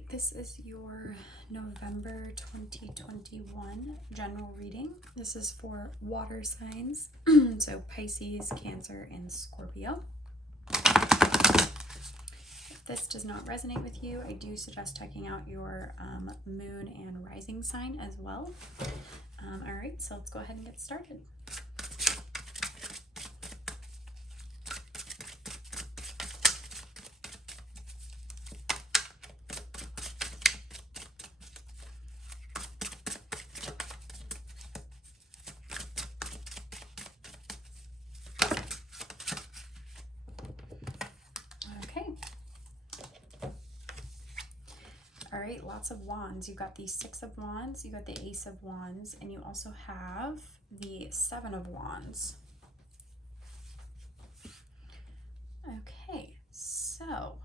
right, this is your November 2021 general reading. This is for water signs, so Pisces, Cancer, and Scorpio. If this does not resonate with you, I do suggest checking out your moon and rising sign as well. All right, so let's go ahead and get started. All right, lots of wands. You got the Six of Wands, you got the Ace of Wands, and you also have the Seven of Wands. Okay, so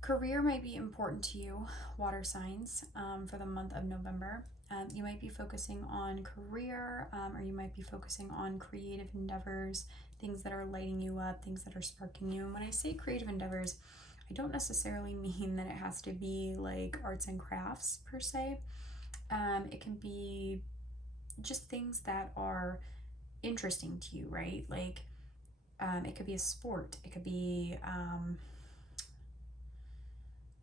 career might be important to you, water signs, for the month of November. You might be focusing on career, or you might be focusing on creative endeavors, things that are lighting you up, things that are sparking you. And when I say creative endeavors, I don't necessarily mean that it has to be like arts and crafts per se. It can be just things that are interesting to you, right? Like it could be a sport, it could be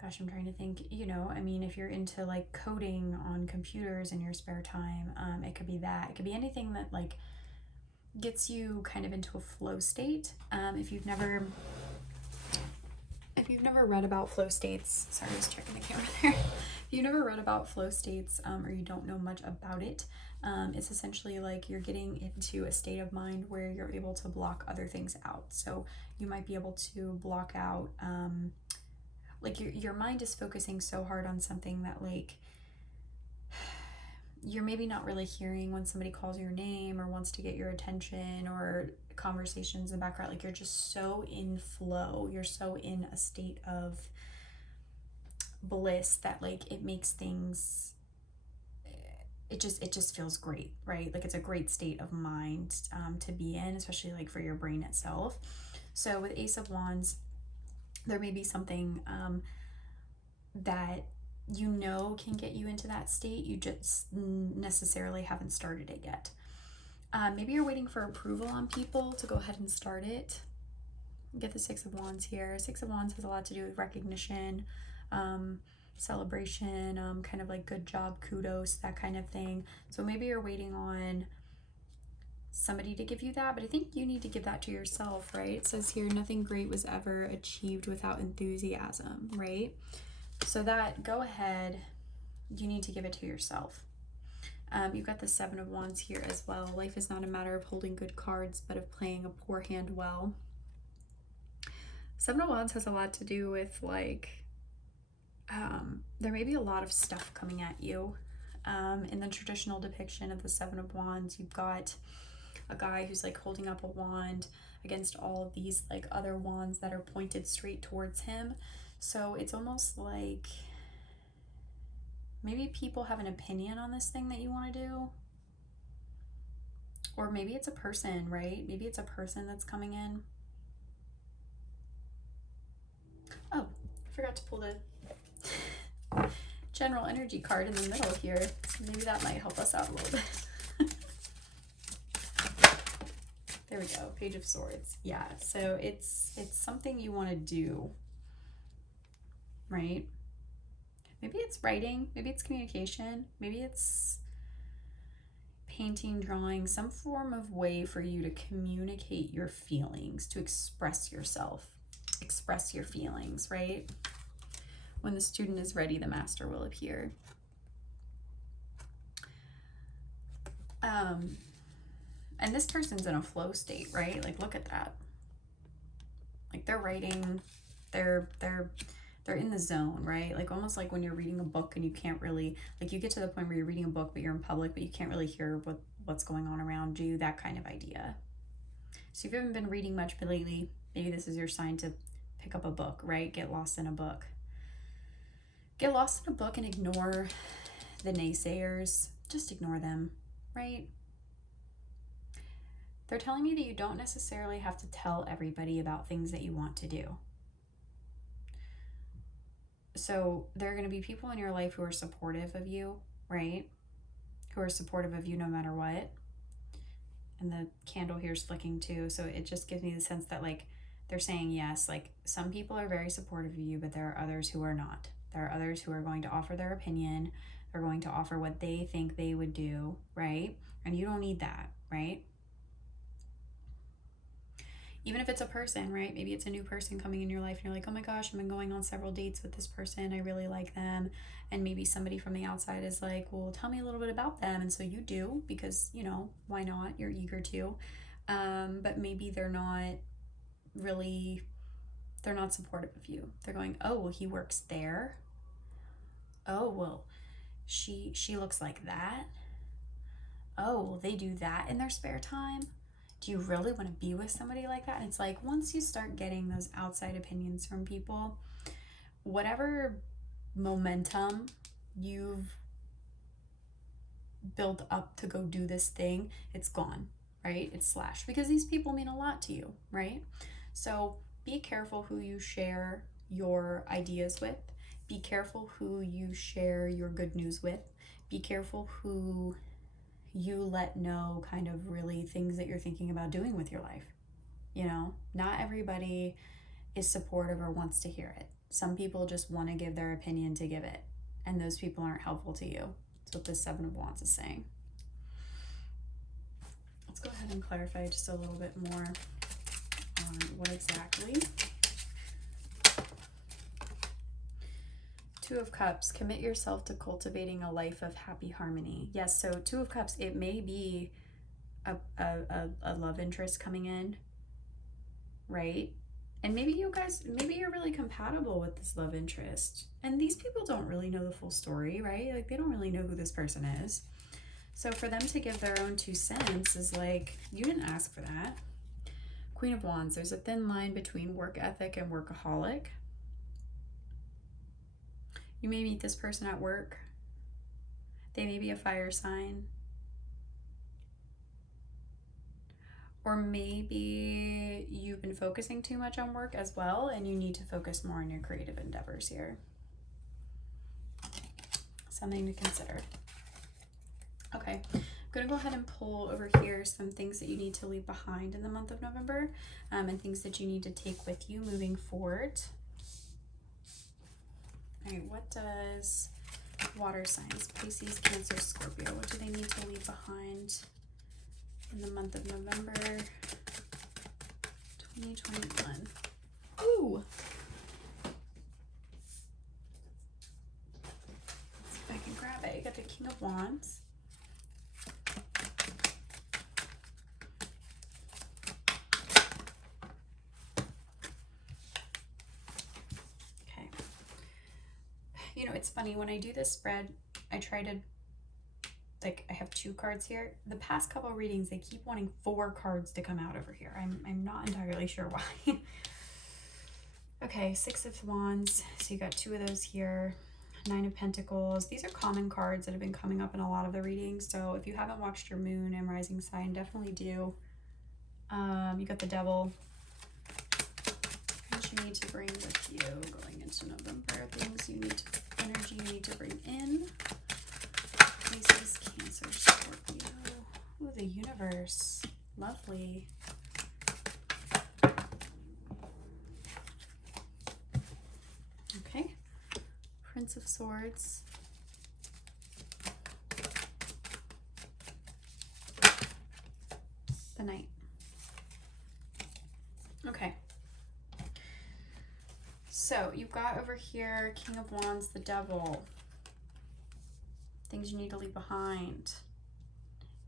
gosh, I'm trying to think, I mean, if you're into like coding on computers in your spare time, it could be that. It could be anything that like gets you kind of into a flow state. If you've never read about flow states, sorry, I was checking the camera there. If you've never read about flow states, or you don't know much about it, it's essentially like you're getting into a state of mind where you're able to block other things out. So you might be able to block out, like your mind is focusing so hard on something that like you're maybe not really hearing when somebody calls your name or wants to get your attention, or conversations in the background. Like you're just so in flow, you're so in a state of bliss that like it makes things, it just feels great, right? Like it's a great state of mind to be in, especially like for your brain itself. So with Ace of Wands, there may be something that can get you into that state. You just necessarily haven't started it yet. Maybe you're waiting for approval on people to go ahead and start it. Get the Six of Wands here. Six of Wands has a lot to do with recognition, celebration, kind of like good job, kudos, that kind of thing. So maybe you're waiting on somebody to give you that, but I think you need to give that to yourself, right? It says here, nothing great was ever achieved without enthusiasm, right? So that, go ahead, you need to give it to yourself. You've got the Seven of Wands here as well. Life is not a matter of holding good cards, but of playing a poor hand well. Seven of Wands has a lot to do with like, there may be a lot of stuff coming at you. In the traditional depiction of the Seven of Wands, you've got a guy who's like holding up a wand against all of these like other wands that are pointed straight towards him. So it's almost like maybe people have an opinion on this thing that you want to do. Or maybe it's a person, right? Maybe it's a person that's coming in. Oh, I forgot to pull the general energy card in the middle here. Maybe that might help us out a little bit. There we go, Page of Swords. Yeah, so it's something you want to do, right? Maybe it's writing, maybe it's communication, maybe it's painting, drawing, some form of way for you to communicate your feelings, to express yourself, express your feelings, right? When the student is ready, the master will appear. And this person's in a flow state, right? Like, look at that. Like they're writing, they're in the zone, right? Like almost like when you're reading a book and you can't really, like you get to the point where you're reading a book, but you're in public, but you can't really hear what's going on around you, that kind of idea. So if you haven't been reading much lately, maybe this is your sign to pick up a book, right? Get lost in a book. Get lost in a book and ignore the naysayers. Just ignore them, right? They're telling me that you don't necessarily have to tell everybody about things that you want to do. So there are going to be people in your life who are supportive of you, right? Who are supportive of you no matter what. And the candle here is flicking too, so it just gives me the sense that, like, they're saying yes. Like, some people are very supportive of you, but there are others who are not. There are others who are going to offer their opinion. They're going to offer what they think they would do, right? And you don't need that, right? Even if it's a person, right? Maybe it's a new person coming in your life and you're like, oh my gosh, I've been going on several dates with this person. I really like them. And maybe somebody from the outside is like, well, tell me a little bit about them. And so you do, because, you know, why not? You're eager to. But maybe they're not supportive of you. They're going, oh, well, he works there. Oh, well, she looks like that. Oh, well, they do that in their spare time. Do you really want to be with somebody like that? And it's like, once you start getting those outside opinions from people, whatever momentum you've built up to go do this thing, it's gone, right? It's slashed, because these people mean a lot to you, right? So be careful who you share your ideas with. Be careful who you share your good news with. Be careful who you let know kind of really things that you're thinking about doing with your life. You know, not everybody is supportive or wants to hear it. Some people just want to give their opinion to give it, and those people aren't helpful to you. That's what the Seven of Wands is saying. Let's go ahead and clarify just a little bit more on what exactly. Two of Cups, commit yourself to cultivating a life of happy harmony. Yes, so Two of Cups, it may be a love interest coming in, right? And maybe you guys, maybe you're really compatible with this love interest. And these people don't really know the full story, right? Like, they don't really know who this person is. So for them to give their own 2 cents is like, you didn't ask for that. Queen of Wands, there's a thin line between work ethic and workaholic. You may meet this person at work. They may be a fire sign. Or maybe you've been focusing too much on work as well, and you need to focus more on your creative endeavors here. Something to consider. Okay, I'm going to go ahead and pull over here some things that you need to leave behind in the month of November, and things that you need to take with you moving forward. All right, what does water signs, Pisces, Cancer, Scorpio, what do they need to leave behind in the month of November 2021? Ooh! Let's see if I can grab it. You got the King of Wands. Okay. You know, it's funny, when I do this spread, I try to, like, I have 2 cards here. The past couple readings, they keep wanting 4 cards to come out over here. I'm not entirely sure why. Okay, 6 of Wands. So you got 2 of those here. 9 of Pentacles. These are common cards that have been coming up in a lot of the readings. So if you haven't watched your moon and rising sign, definitely do. You got the Devil. What you need to bring with you going into November. Things you need to, energy you need to bring in. Pisces, Cancer, Scorpio. Ooh, the universe. Lovely. Okay. Prince of Swords. The Knight. Okay. So you've got over here King of Wands, the Devil. Things you need to leave behind.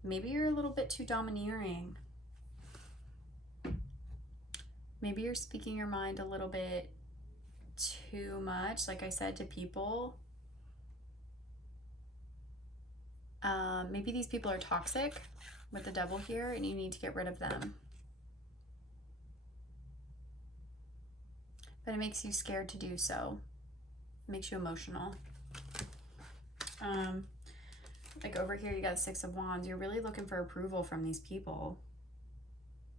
Maybe you're a little bit too domineering. Maybe you're speaking your mind a little bit too much, like I said, to people. Maybe these people are toxic with the Devil here, and you need to get rid of them. But it makes you scared to do so. It makes you emotional. Like over here, you got 6 of Wands. You're really looking for approval from these people.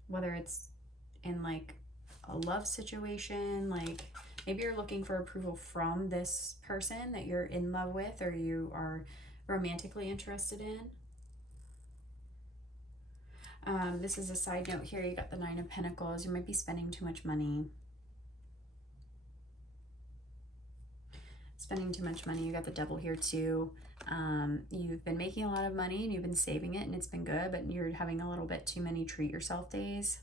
whether it's in like a love situation, like maybe you're looking for approval from this person that you're in love with or you are romantically interested in. This is a side note here. You got the Nine of Pentacles. You might be spending too much money. Spending too much money. You got the Devil here too. You've been making a lot of money and you've been saving it and it's been good, but you're having a little bit too many treat yourself days.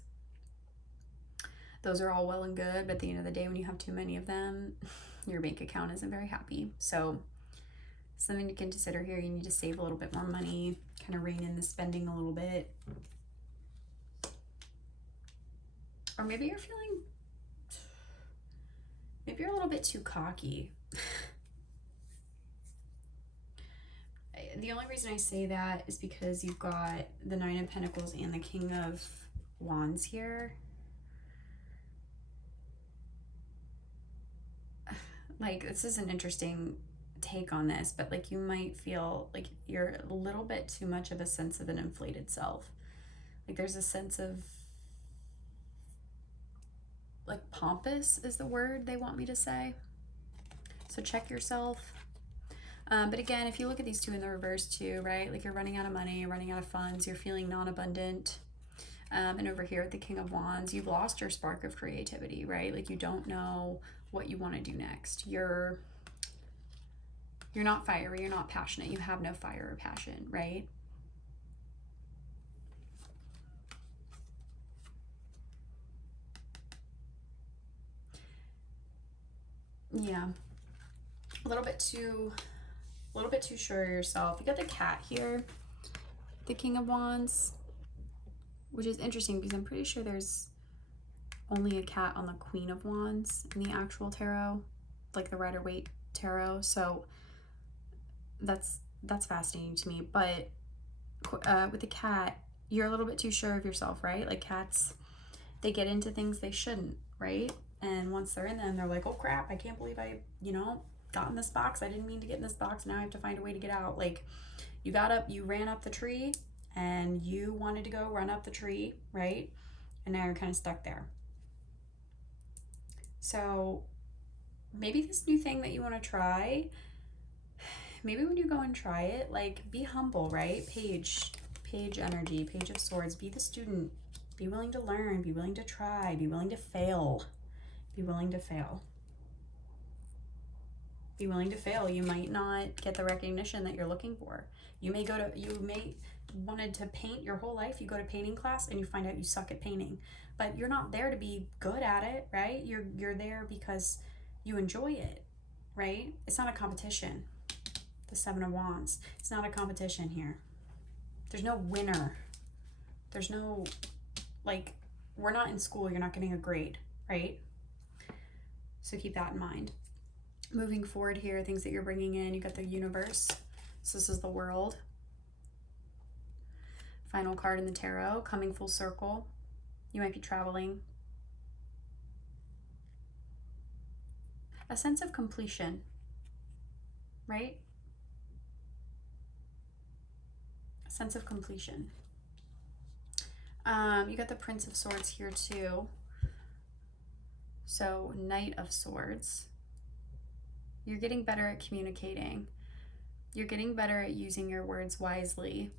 Those are all well and good, but at the end of the day, when you have too many of them, your bank account isn't very happy. So something to consider here. You need to save a little bit more money, kind of rein in the spending a little bit. Or maybe you're feeling, maybe you're a little bit too cocky. The only reason I say that is because you've got the Nine of Pentacles and the King of Wands here. Like, this is an interesting take on this, but like you might feel like you're a little bit too much of a sense of an inflated self. Like there's a sense of, like, pompous is the word they want me to say. So check yourself. But again, if you look at these two in the reverse too, right? Like you're running out of money, you're running out of funds, you're feeling non-abundant. And over here at the King of Wands, you've lost your spark of creativity, right? Like you don't know what you want to do next. You're not fiery, you're not passionate, you have no fire or passion, right? Yeah. A little bit too sure of yourself. You got the cat here, the King of Wands, which is interesting because I'm pretty sure there's only a cat on the Queen of Wands in the actual tarot, like the Rider-Waite tarot. So that's fascinating to me. But with the cat, you're a little bit too sure of yourself, right? Like cats, they get into things they shouldn't, right? And once they're in them, they're like, oh crap, I can't believe I, got in this box. I didn't mean to get in this box. Now I have to find a way to get out. Like you ran up the tree and you wanted to go run up the tree, right? And now you're kind of stuck there. So maybe this new thing that you want to try, maybe when you go and try it, like be humble, right? Page energy, Page of Swords, be the student, be willing to learn, be willing to try, be willing to fail, be willing to fail. Be willing to fail. You might not get the recognition that you're looking for. You may wanted to paint your whole life. You go to painting class and you find out you suck at painting, but you're not there to be good at it, right? You're there because you enjoy it, right? It's not a competition. The Seven of Wands. It's not a competition here. There's no winner. There's no, like, we're not in school. You're not getting a grade, right? So keep that in mind. Moving forward here, things that you're bringing in, you got the universe. So this is the world. Final card in the tarot, coming full circle. You might be traveling. A sense of completion, right? A sense of completion. You got the Prince of Swords here too. So Knight of Swords. You're getting better at communicating. You're getting better at using your words wisely.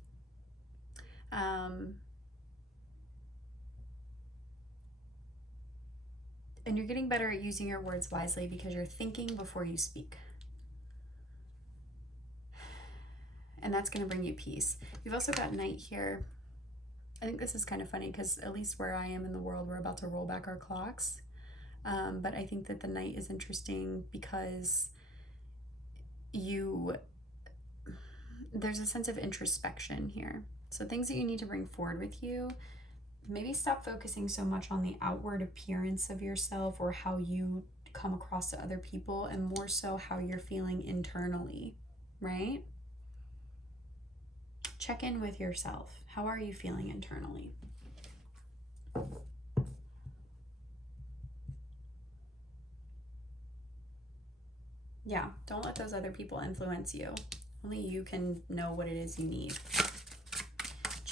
And you're getting better at using your words wisely because you're thinking before you speak. And that's going to bring you peace. You've also got Knight here. I think this is kind of funny because at least where I am in the world, we're about to roll back our clocks. But I think that the Knight is interesting because there's a sense of introspection here. So things that you need to bring forward with you, maybe stop focusing so much on the outward appearance of yourself or how you come across to other people, and more so how you're feeling internally, right? Check in with yourself. How are you feeling internally? Yeah, don't let those other people influence you. Only you can know what it is you need.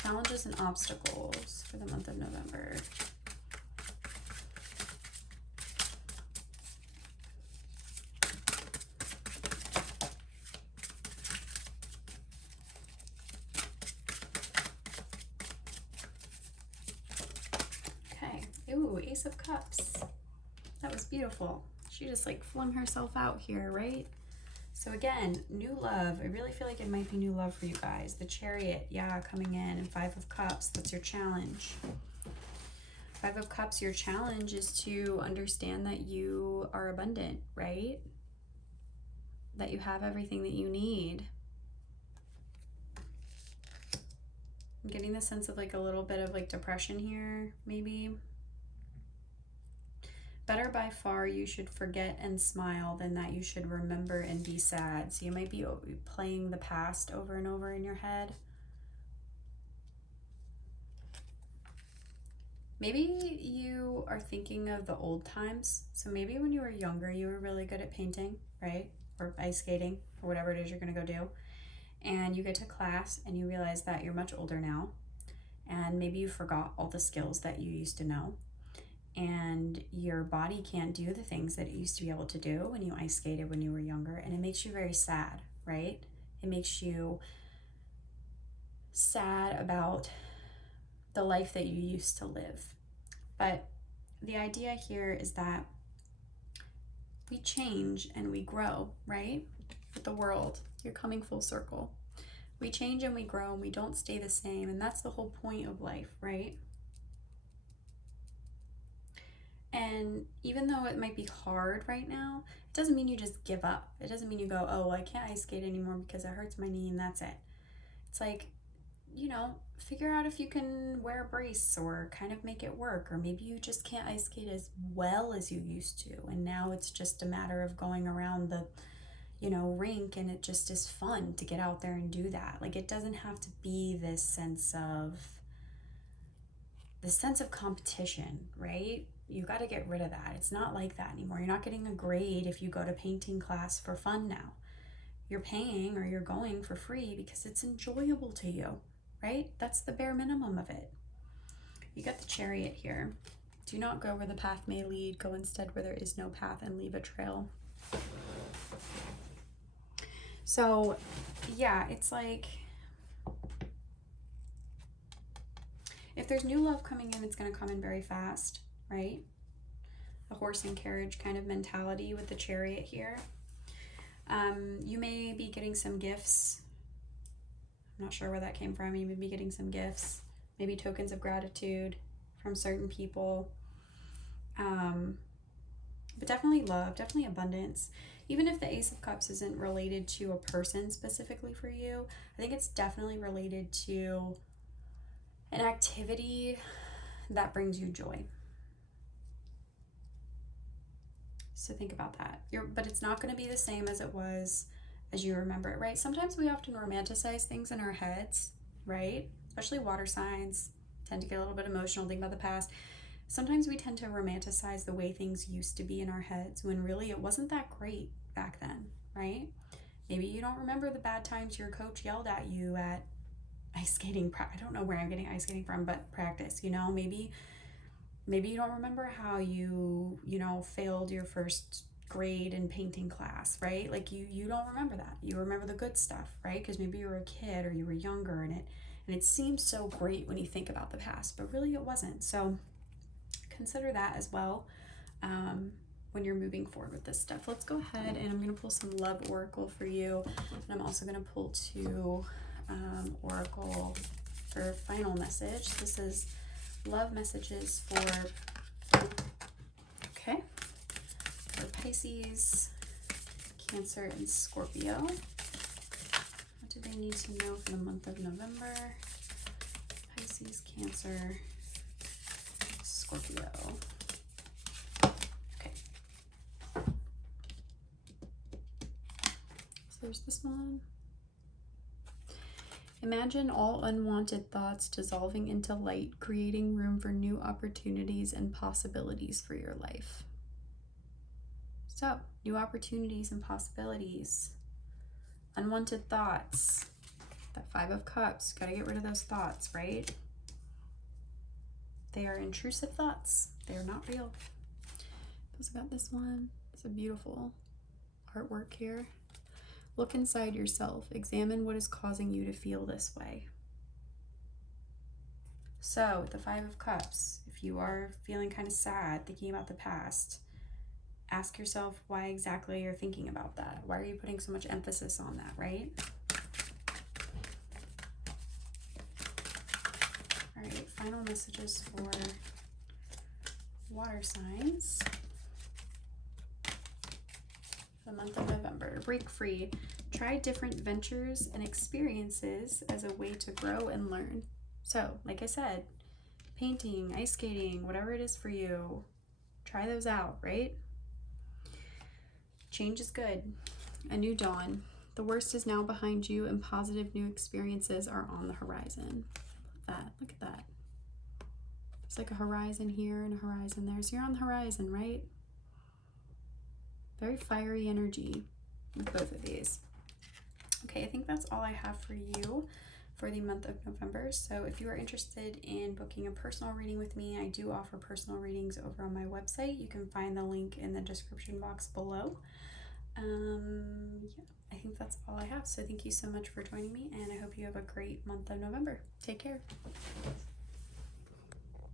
challenges and obstacles for the month of November. Okay. Ooh, Ace of Cups. That was beautiful. She just like flung herself out here, right? So again, new love. I really feel like it might be new love for you guys. The Chariot, yeah, coming in. And Five of Cups, that's your challenge. Five of Cups, your challenge is to understand that you are abundant, right? That you have everything that you need. I'm getting the sense of like a little bit of like depression here, maybe. Better by far you should forget and smile than that you should remember and be sad. So you might be playing the past over and over in your head. Maybe you are thinking of the old times. So maybe when you were younger, you were really good at painting, right? Or ice skating, or whatever it is you're gonna go do. And you get to class and you realize that you're much older now. And maybe you forgot all the skills that you used to know. And your body can't do the things that it used to be able to do when you ice skated when you were younger. And it makes you very sad, right? It makes you sad about the life that you used to live. But the idea here is that we change and we grow, right? With the world, you're coming full circle. We change and we grow and we don't stay the same. And that's the whole point of life, right? And even though it might be hard right now, it doesn't mean you just give up. It doesn't mean you go, oh, I can't ice skate anymore because it hurts my knee and that's it. It's like, you know, figure out if you can wear a brace or kind of make it work. Or maybe you just can't ice skate as well as you used to. And now it's just a matter of going around the, you know, rink, and it just is fun to get out there and do that. Like, it doesn't have to be this sense of competition, right? You got to get rid of that. It's not like that anymore. You're not getting a grade if you go to painting class for fun now. You're paying or you're going for free because it's enjoyable to you, right? That's the bare minimum of it. You got the Chariot here. Do not go where the path may lead. Go instead where there is no path and leave a trail. So, yeah, it's like, if there's new love coming in, it's going to come in very fast, right? A horse and carriage kind of mentality with the Chariot here. You may be getting some gifts. I'm not sure where that came from. You may be getting some gifts, maybe tokens of gratitude from certain people. But definitely love, definitely abundance. Even if the Ace of Cups isn't related to a person specifically for you, I think it's definitely related to an activity that brings you joy. So think about that. But it's not going to be the same as it was as you remember it, right? Sometimes we often romanticize things in our heads, right? Especially water signs tend to get a little bit emotional, think about the past. Sometimes we tend to romanticize the way things used to be in our heads when really it wasn't that great back then, right? Maybe you don't remember the bad times your coach yelled at you at ice skating. I don't know where I'm getting ice skating from, but practice, you know, maybe you don't remember how you failed your first grade in painting class, right? Like you don't remember that. You remember the good stuff, right? Because maybe you were a kid or you were younger, and it seems so great when you think about the past, but really it wasn't. So consider that as well when you're moving forward with this stuff. Let's go ahead and I'm going to pull some love oracle for you, and I'm also going to pull two oracle for final message. This is love messages for Pisces, Cancer, and Scorpio. What do they need to know for the month of November? Pisces, Cancer, Scorpio. Okay. So there's this one. Imagine all unwanted thoughts dissolving into light, creating room for new opportunities and possibilities for your life. So, new opportunities and possibilities. Unwanted thoughts. That Five of Cups, got to get rid of those thoughts, right? They are intrusive thoughts. They are not real. Also got this one. It's a beautiful artwork here. Look inside yourself. Examine what is causing you to feel this way. So, the Five of Cups, if you are feeling kind of sad, thinking about the past, ask yourself why exactly you're thinking about that. Why are you putting so much emphasis on that, right? All right, final messages for water signs. The month of November. Break free. Try different ventures and experiences as a way to grow and learn. So, like I said, painting, ice skating, whatever it is for you, try those out, right? Change is good. A new dawn. The worst is now behind you and positive new experiences are on the horizon. Look at that. There's like a horizon here and a horizon there. So you're on the horizon, right? Very fiery energy with both of these. Okay, I think that's all I have for you for the month of November. So if you are interested in booking a personal reading with me, I do offer personal readings over on my website. You can find the link in the description box below. Yeah, I think that's all I have. So thank you so much for joining me, and I hope you have a great month of November. Take care.